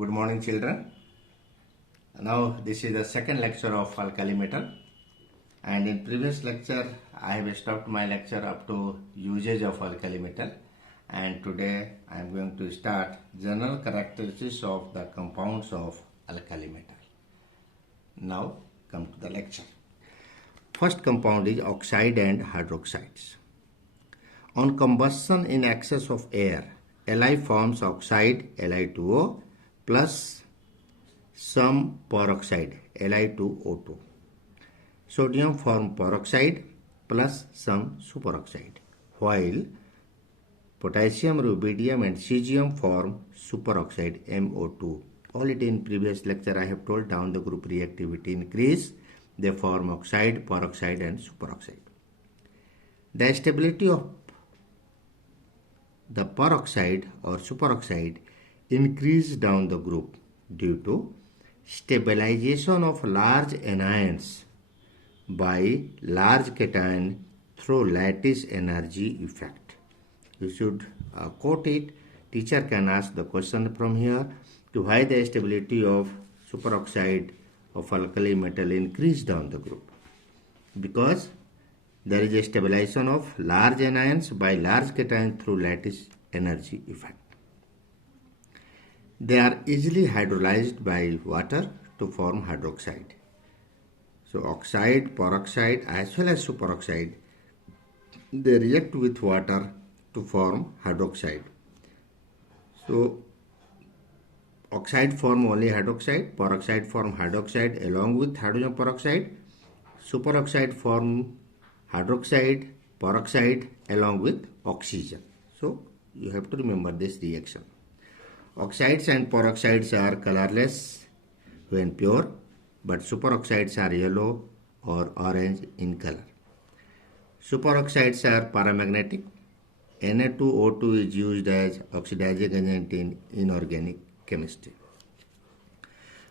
Good morning, children. Now this is the second lecture of alkali metal, and in previous lecture I have stopped my lecture up to usage of alkali metal, and today I am going to start general characteristics of the compounds of alkali metal. Now come to the lecture. First compound is oxide and hydroxides. On combustion in excess of air, Li forms oxide Li2O plus some peroxide Li2O2. Sodium forms peroxide plus some superoxide, while potassium, rubidium and cesium form superoxide MO2. Already in previous lecture I have told down the group reactivity increase, they form oxide, peroxide and superoxide. The stability of the peroxide or superoxide increase down the group due to stabilization of large anions by large cation through lattice energy effect. You should quote it. Teacher can ask the question from here to why the stability of superoxide of alkali metal increase down the group. Because there is a stabilization of large anions by large cation through lattice energy effect. They are easily hydrolyzed by water to form hydroxide. So oxide, peroxide as well as superoxide, they react with water to form hydroxide. So oxide form only hydroxide, peroxide form hydroxide along with hydrogen peroxide, superoxide form hydroxide, peroxide along with oxygen. So you have to remember this reaction. Oxides and peroxides are colorless when pure, but superoxides are yellow or orange in color. Superoxides are paramagnetic. Na2O2 is used as oxidizing agent in inorganic chemistry.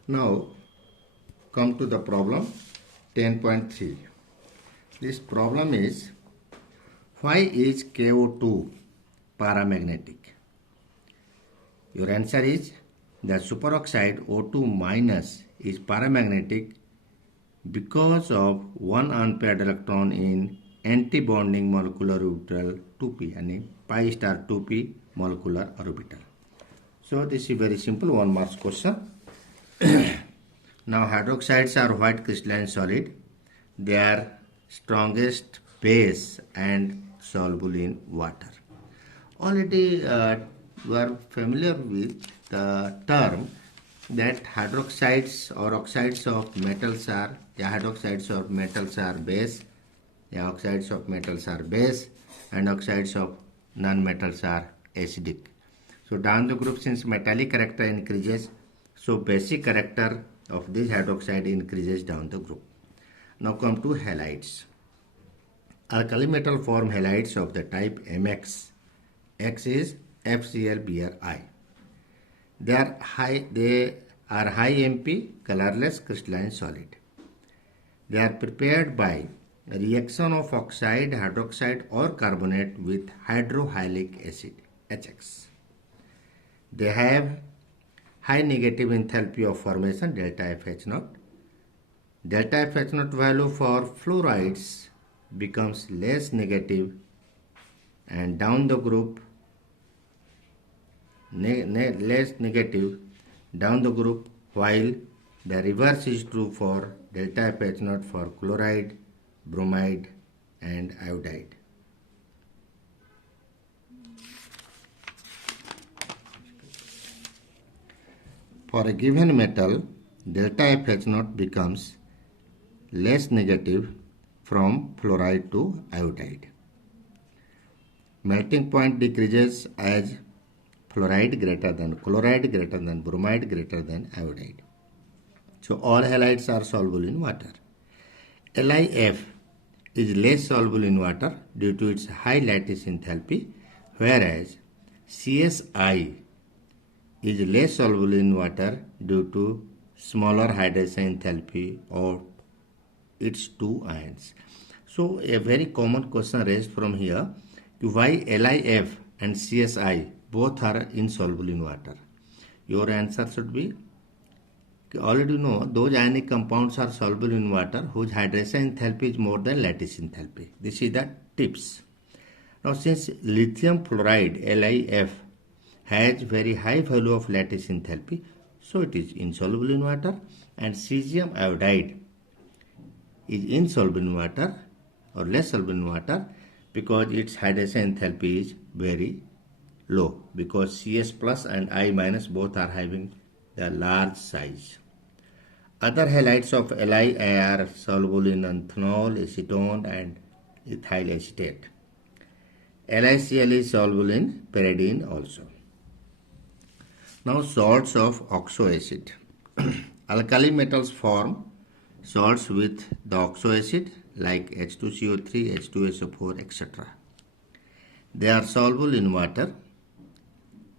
Now come to the problem 10.3. This problem is, why is KO2 paramagnetic? Your answer is the superoxide O2 minus is paramagnetic because of one unpaired electron in anti-bonding molecular orbital 2p, and pi star 2p molecular orbital. So this is very simple 1 marks question. Now hydroxides are white crystalline solid. They are strongest base and soluble in water. Already you are familiar with the term that hydroxides or oxides of metals are, hydroxides of metals are base, oxides of metals are base, and oxides of non-metals are acidic. So down the group, since metallic character increases, so basic character of this hydroxide increases down the group. Now come to halides. Alkali metal form halides of the type MX. X is FClBrI. They are high MP, colorless crystalline solid. They are prepared by reaction of oxide, hydroxide or carbonate with hydrohalic acid HX. They have high negative enthalpy of formation delta FH0. Delta FH0 value for fluorides becomes less negative, and down the group less negative down the group, while the reverse is true for delta FH0 for chloride, bromide and iodide. For a given metal, delta FH0 becomes less negative from fluoride to iodide. Melting point decreases as fluoride greater than chloride greater than bromide greater than iodide. So all halides are soluble in water. LiF is less soluble in water due to its high lattice enthalpy, whereas CSI is less soluble in water due to smaller hydration enthalpy of its two ions. So a very common question raised from here, why LiF and CSI both are insoluble in water. your answer should be, already know those ionic compounds are soluble in water whose hydration enthalpy is more than lattice enthalpy. This is the tips. Now since lithium fluoride LiF has very high value of lattice enthalpy, so it is insoluble in water, and cesium iodide is insoluble in water or less soluble in water because its hydration enthalpy is very low, because Cs plus and I minus both are having the large size. Other halides of Li are soluble in ethanol, acetone and ethyl acetate. LiCl is soluble in pyridine also. Now salts of oxoacid. Alkali metals form salts with the oxoacid like H2CO3, H2SO4, etc. They are soluble in water.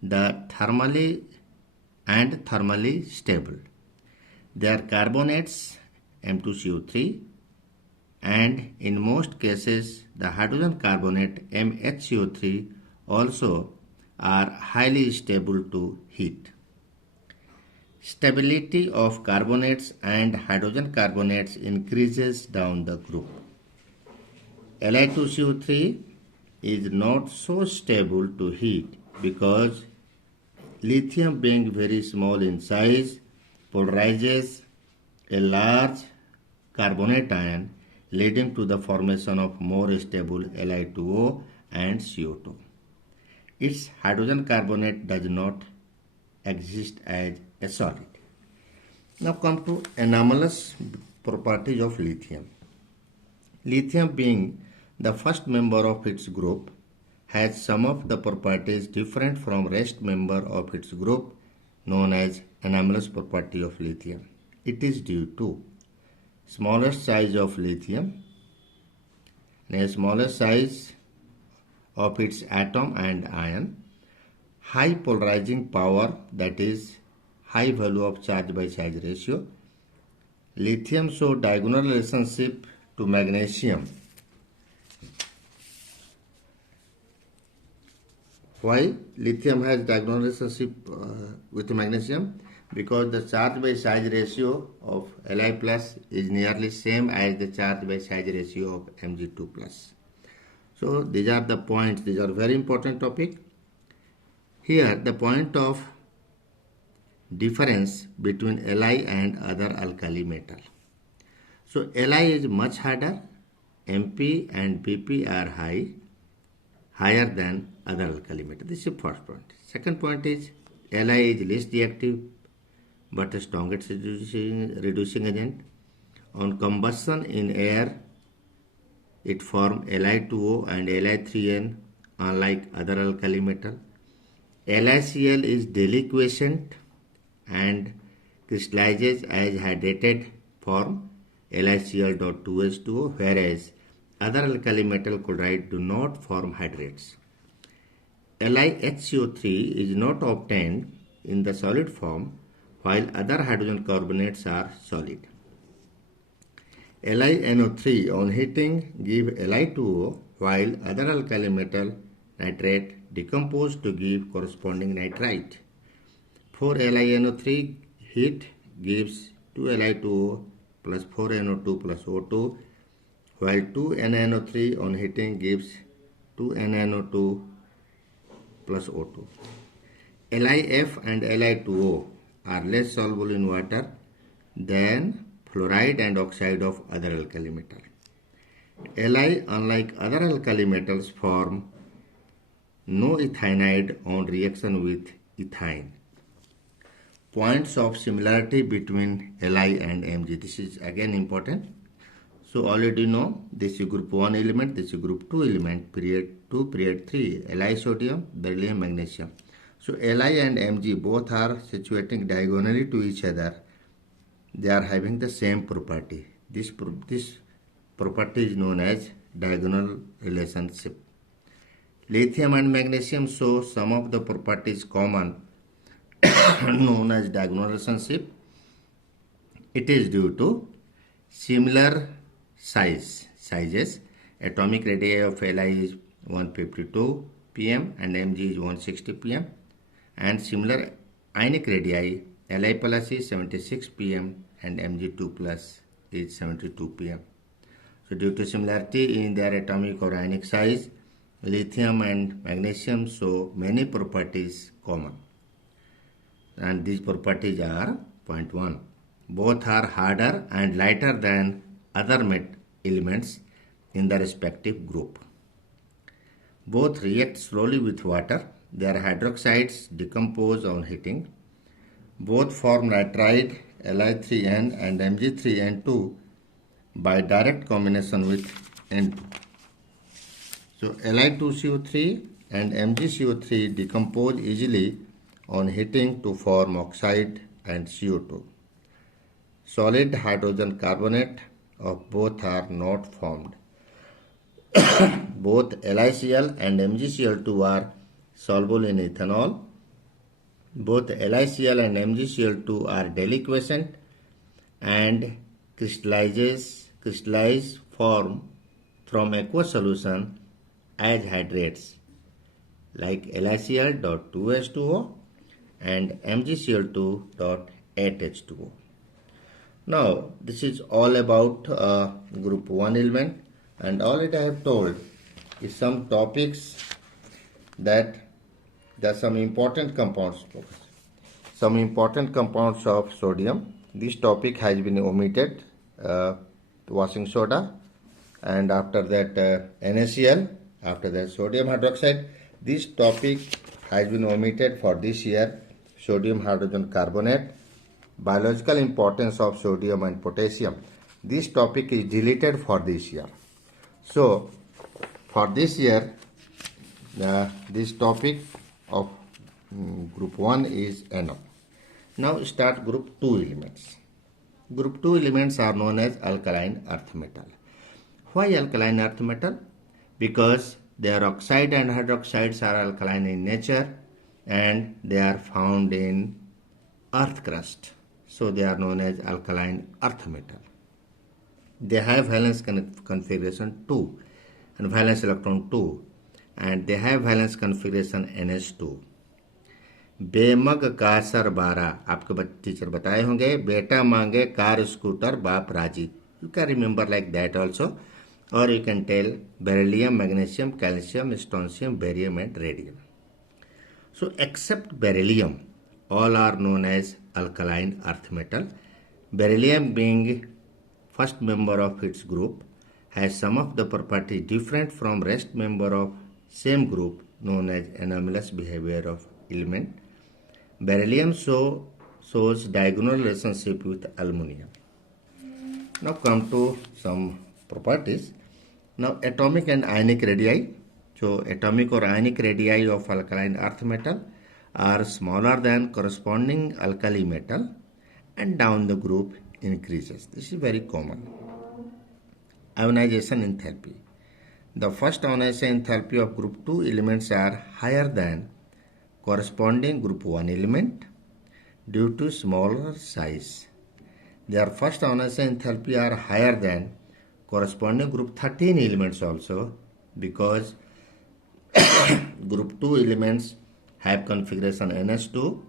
The thermally stable. They are carbonates M2CO3, and in most cases the hydrogen carbonate MHCO3 also are highly stable to heat. Stability of carbonates and hydrogen carbonates increases down the group. Li2CO3 is not so stable to heat because lithium, being very small in size, polarizes a large carbonate ion, leading to the formation of more stable Li2O and CO2. Its hydrogen carbonate does not exist as a solid. Now come to anomalous properties of lithium. Lithium, being the first member of its group, has some of the properties different from rest member of its group, known as anomalous property of lithium. It is due to smallest size of lithium, and a smaller size of its atom and ion, high polarizing power, that is high value of charge by size ratio. Lithium show diagonal relationship to magnesium. Why lithium has diagonal relationship with magnesium? Because the charge by size ratio of Li plus is nearly same as the charge by size ratio of Mg2 plus. So these are the points. These are very important topic. Here the point of difference between Li and other alkali metal. So Li is much harder. Mp and Pp are higher than other alkali metal. This is the first point. Second point is Li is less reactive but the strongest reducing agent. On combustion in air, it forms Li2O and Li3N, unlike other alkali metal. LiCl is deliquescent and crystallizes as hydrated form LiCl.2H2O, whereas other alkali metal chloride do not form hydrates. LiHCO3 is not obtained in the solid form, while other hydrogen carbonates are solid. LiNO3 on heating give Li2O, while other alkali metal nitrate decompose to give corresponding nitrite. For LiNO3 heat gives 2Li2O plus 4NO2 plus O2, while 2NaNO3 on heating gives 2NaNO2 plus O2. LiF and Li2O are less soluble in water than fluoride and oxide of other alkali metal. Li, unlike other alkali metals, form no ethynide on reaction with ethine. Points of similarity between Li and Mg. This is again important. So already know this is group 1 element, this is group 2 element, period 2, period 3, Li sodium, beryllium, magnesium. So Li and Mg both are situating diagonally to each other. They are having the same property. This property is known as diagonal relationship. Lithium and magnesium show some of the properties common known as diagonal relationship. It is due to similar sizes. Atomic radii of Li is 152 pm and Mg is 160 pm, and similar ionic radii, Li plus is 76 pm and Mg2 plus is 72 pm. So due to similarity in their atomic or ionic size, lithium and magnesium show many properties common. And these properties are: point 1. Both are harder and lighter than other elements in the respective group. Both react slowly with water. Their hydroxides decompose on heating. Both form nitride Li3n and Mg3n2 by direct combination with N2. So Li2CO3 and MgCO3 decompose easily on heating to form oxide and CO2. Solid hydrogen carbonate of both are not formed. Both LiCl and MgCl2 are soluble in ethanol. Both LiCl and MgCl2 are deliquescent and crystallize form from aqueous solution as hydrates like LiCl.2H2O and MgCl2.8H2O. Now this is all about group 1 element, and all it I have told is some topics that there are some important compounds. Some important compounds of sodium. This topic has been omitted. Washing soda, and after that NaCl, after that sodium hydroxide. This topic has been omitted for this year. Sodium hydrogen carbonate, biological importance of sodium and potassium. This topic is deleted for this year. So for this year, this topic of group 1 is enough. Now start group 2 elements. Group 2 elements are known as alkaline earth metal. Why alkaline earth metal? Because their oxide and hydroxides are alkaline in nature and they are found in earth crust. So they are known as alkaline earth metal. They have valence configuration 2 and valence electron 2, and they have valence configuration NH2. बेमग Kasar 12, आपके teacher बताए होंगे, बेटा मांगे car scooter बाप राजी. You can remember like that also, or you can tell beryllium, magnesium, calcium, strontium, barium and radium. So except beryllium, all are known as alkaline earth metal. Beryllium, being first member of its group, has some of the properties different from rest member of same group, known as anomalous behavior of element. Beryllium shows diagonal relationship with aluminum. Now come to some properties. Now atomic and ionic radii. So atomic or ionic radii of alkaline earth metal are smaller than corresponding alkali metal, and down the group increases. This is very common. Ionization enthalpy. The first ionization enthalpy of group 2 elements are higher than corresponding group 1 element due to smaller size. Their first ionization enthalpy are higher than corresponding group 13 elements also, because group 2 elements have configuration NH2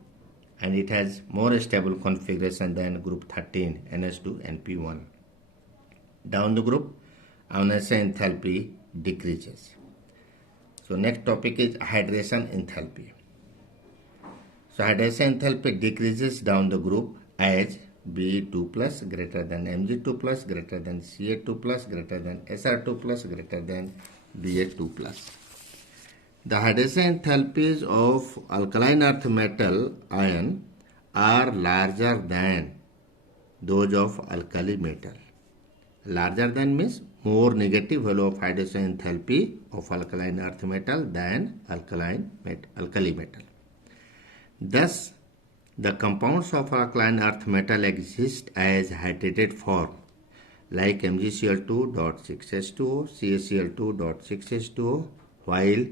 and it has more stable configuration than group 13 NH2 and P1. Down the group, ionization enthalpy decreases. So next topic is hydration enthalpy. So hydration enthalpy decreases down the group as Be2 plus greater than Mg2 plus greater than Ca2 plus greater than Sr2 plus greater than Ba2 plus. The hydration enthalpies of alkaline earth metal ion are larger than those of alkali metal. Larger than means more negative value of hydration enthalpy of alkaline earth metal than alkali metal. Thus, the compounds of alkaline earth metal exist as hydrated form, like MgCl2.6H2O, CaCl2.6H2O, while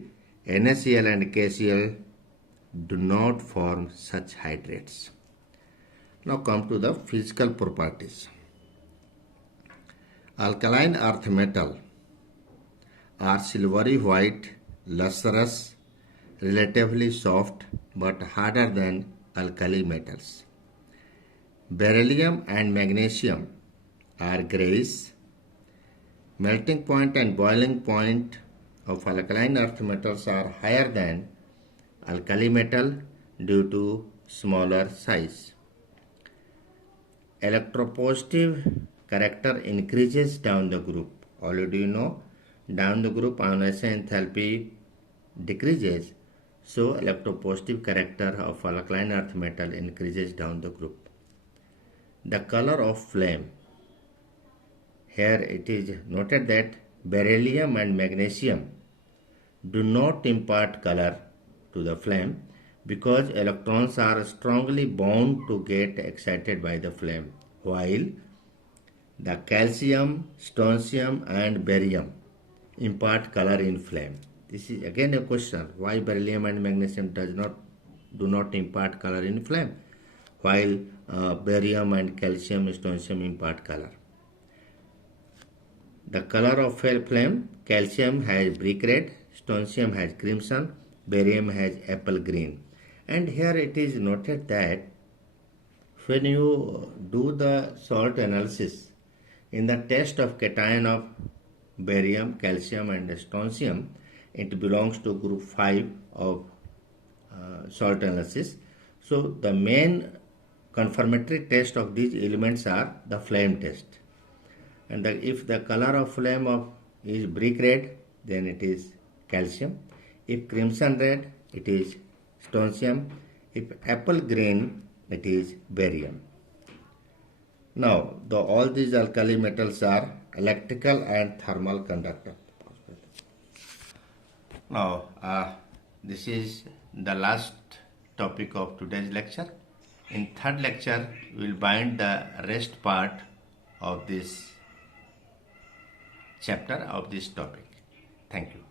NaCl and KCl do not form such hydrates. Now come to the physical properties. Alkaline earth metal are silvery white, lustrous, relatively soft but harder than alkali metals. Beryllium and magnesium are grays. Melting point and boiling point of alkaline earth metals are higher than alkali metal due to smaller size. Electropositive character increases down the group. Already you know, down the group ionization enthalpy decreases, so electropositive character of alkaline earth metal increases down the group. The color of flame. Here it is noted that beryllium and magnesium do not impart color to the flame because electrons are strongly bound to get excited by the flame, while the calcium, strontium and barium impart color in flame. This is again a question, why beryllium and magnesium do not impart color in flame, while barium and calcium, strontium impart color. The color of flame, calcium has brick red, strontium has crimson, barium has apple green. And here it is noted that when you do the salt analysis, in the test of cation of barium, calcium and strontium, it belongs to group 5 of salt analysis. So the main confirmatory test of these elements are the flame test. And if the color of flame is brick red, then it is calcium. If crimson red, it is strontium. If apple green, it is barium. Now, all these alkali metals are electrical and thermal conductor. Now, this is the last topic of today's lecture. In third lecture, we will bind the rest part of this chapter of this topic. Thank you.